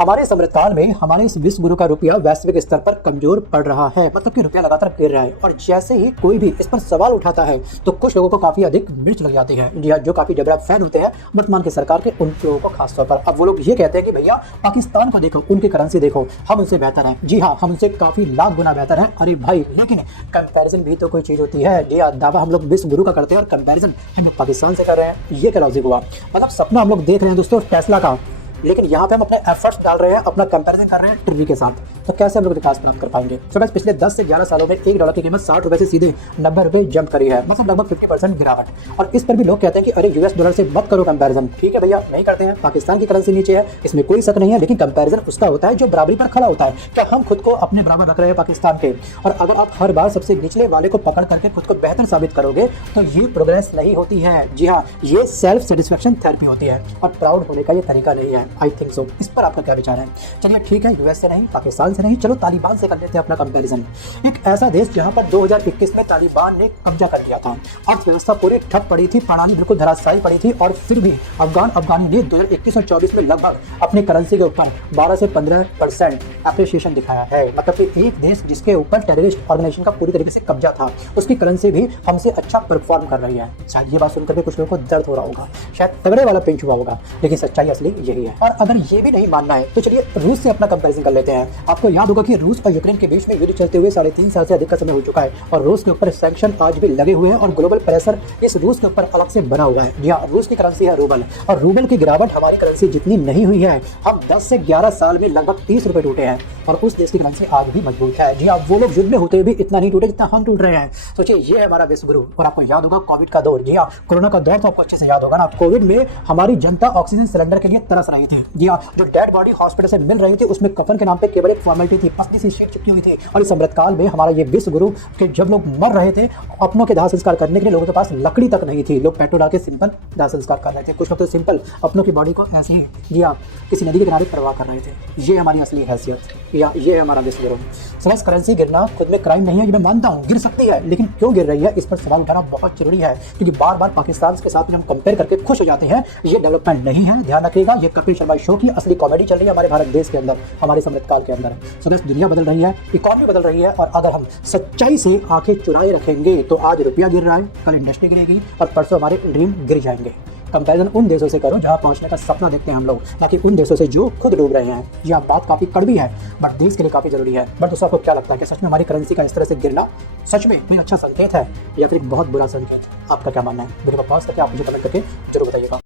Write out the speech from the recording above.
हमारे समृद्धकाल में हमारे इस विश्व गुरु का रुपया वैश्विक स्तर पर कमजोर पड़ रहा है, मतलब कि रुपया लगातार गिर रहा है। और जैसे ही कोई भी इस पर सवाल उठाता है तो कुछ लोगों को काफी अधिक मिर्च लग जाती है। जी हाँ, जो काफी जबरा फैन होते हैं वर्तमान की सरकार के, उन लोगों को खासतौर पर। अब वो लोग ये कहते हैं कि भैया पाकिस्तान को देखो, उनकी करेंसी देखो, हम उनसे बेहतर हैं। जी हाँ, हम उनसे काफी लाख गुना बेहतर हैं। अरे भाई, लेकिन कंपैरिजन भी तो कोई चीज होती है। जी हाँ, दावा हम लोग विश्व गुरु का करते हैं और कंपैरिजन हम लोग पाकिस्तान से कर रहे हैं। ये क्या लॉजिक हुआ? मतलब सपना हम लोग देख रहे हैं दोस्तों टेस्ला का, लेकिन यहाँ पे हम अपने एफर्ट्स डाल रहे हैं, अपना कंपैरिजन कर रहे हैं ट्रिवी के साथ। तो कैसे हम लोग विकास प्राप्त कर पाएंगे? तो बस पिछले 10 से 11 सालों में $1 की कीमत 60 रुपए से सीधे 90 रुपए जंप करी है, मतलब लगभग 50% गिरावट। और इस पर भी लोग कहते हैं कि अरे यूएस डॉलर से मत करो कंपैरिजन। ठीक है भैया, नहीं करते हैं, पाकिस्तान की करेंसी नीचे है, इसमें कोई शक नहीं है, लेकिन कंपैरिजन उसका होता है जो बराबरी पर खड़ा होता है। क्या हम खुद को अपने बराबर रख रहे हैं पाकिस्तान के? और अगर आप हर बार सबसे निचले वाले को पकड़ करके खुद को बेहतर साबित करोगे तो ये प्रोग्रेस नहीं होती है। जी हाँ, ये सेल्फ सेटिस्फेक्शन थेरेपी होती है और प्राउड होने का ये तरीका नहीं है। I think so. इस पर आपका क्या विचार है? चलिए ठीक है, यूएस से नहीं, पाकिस्तान से नहीं, चलो तालिबान से कर लेते हैं अपना कंपैरिजन। एक ऐसा देश जहां पर 2021 में तालिबान ने कब्जा कर लिया था, अर्थव्यवस्था पूरी ठप पड़ी थी, प्रणाली बिल्कुल धराशायी पड़ी थी, और फिर भी अफगानी ने 2021 और 24 में लगभग अपनी करेंसी के ऊपर 12 से 15% एप्रिसिएशन दिखाया है। मतलब कि एक देश जिसके ऊपर टेररिस्ट ऑर्गेनाइजेशन का पूरी तरीके से कब्जा था, उसकी करेंसी भी हमसे अच्छा परफॉर्म कर रही है। शायद ये बात सुनकर के कुछ लोगों को दर्द हो रहा होगा, शायद तगड़े वाला पिंच हुआ होगा, लेकिन सच्चाई असली यही है। और अगर ये भी नहीं मानना है तो चलिए रूस से अपना कंपैरिजन कर लेते हैं। आपको याद होगा कि रूस और यूक्रेन के बीच में युद्ध चलते हुए 3.5 साल से अधिक का समय हो चुका है, और रूस के ऊपर सैंक्शन आज भी लगे हुए हैं और ग्लोबल प्रेशर इस रूस के ऊपर अलग से बना हुआ है। जी हाँ, रूस की करेंसी है रूबल, और रूबल की गिरावट हमारी करेंसी जितनी नहीं हुई है, हम 10 से 11 साल में लगभग 30 रुपए टूटे हैं, और उस देश की करेंसी आज भी मजबूत है। जी हाँ, वो लोग युद्ध में होते हुए भी इतना नहीं टूटे जितना हम टूट रहे हैं। सोचिए, ये है हमारा विश्व गुरु। और आपको याद होगा कोविड का दौर, जी हाँ, कोरोना का दौर तो आपको अच्छे से याद होगा ना। कोविड में हमारी जनता ऑक्सीजन सिलेंडर के लिए तरस रही थी। जी हाँ, जो डेड बॉडी हॉस्पिटल से मिल रही थी उसमें कफन के नाम पे केवल एक फॉर्मेलिटी थी, पतली सी शीट चिपकी हुई थी। और इस अमृतकाल में हमारा ये विश्व गुरु के जब लोग मर रहे थे, अपनों के दाह संस्कार करने के लिए लोगों के पास लकड़ी तक नहीं थी, लोग पेट्रोल डाल के सिंपल दाह संस्कार कर रहे थे। कुछ लोग तो सिंपल अपनों की बॉडी को ऐसे ही, जी हाँ, किसी नदी के किनारे परवाह कर रहे थे। ये हमारी असली हैसियत, या ये है हमारा विश्व गुरु। समझ, करेंसी गिरना खुद में क्राइम नहीं है, ये मैं मानता हूँ, गिर सकती है, लेकिन क्यों गिर रही है इस पर सवाल उठाना बहुत जरूरी है। क्योंकि बार बार पाकिस्तान के साथ हम कंपेयर करके खुश हो जाते हैं, ये डेवलपमेंट नहीं है। ध्यान रखिएगा, ये कपिल शर्मा शो की असली कॉमेडी चल रही है हमारे भारत देश के अंदर, हमारे समृद्धकाल के अंदर। सो दुनिया बदल रही है, इकॉनमी बदल रही है, और अगर हम सच्चाई से आंखें चुराए रखेंगे तो आज रुपया गिर रहा है, कल इंडस्ट्री गिरेगी, और परसों हमारे ड्रीम गिर जाएंगे। कंपैरिजन उन देशों से करो जहां पहुंचने का सपना देखते हैं हम लोग, बाकी उन देशों से जो खुद डूब रहे हैं। जी हाँ, बात काफी कड़वी है, बट देश के लिए काफी जरूरी है। बट दोस्तों, आपको क्या लगता है कि सच में हमारी करेंसी का इस तरह से गिरना सच में कोई अच्छा संकेत है या फिर बहुत बुरा संकेत? आपका क्या मानना है? वीडियो को पॉज करके आप मुझे कमेंट करके जरूर बताइएगा।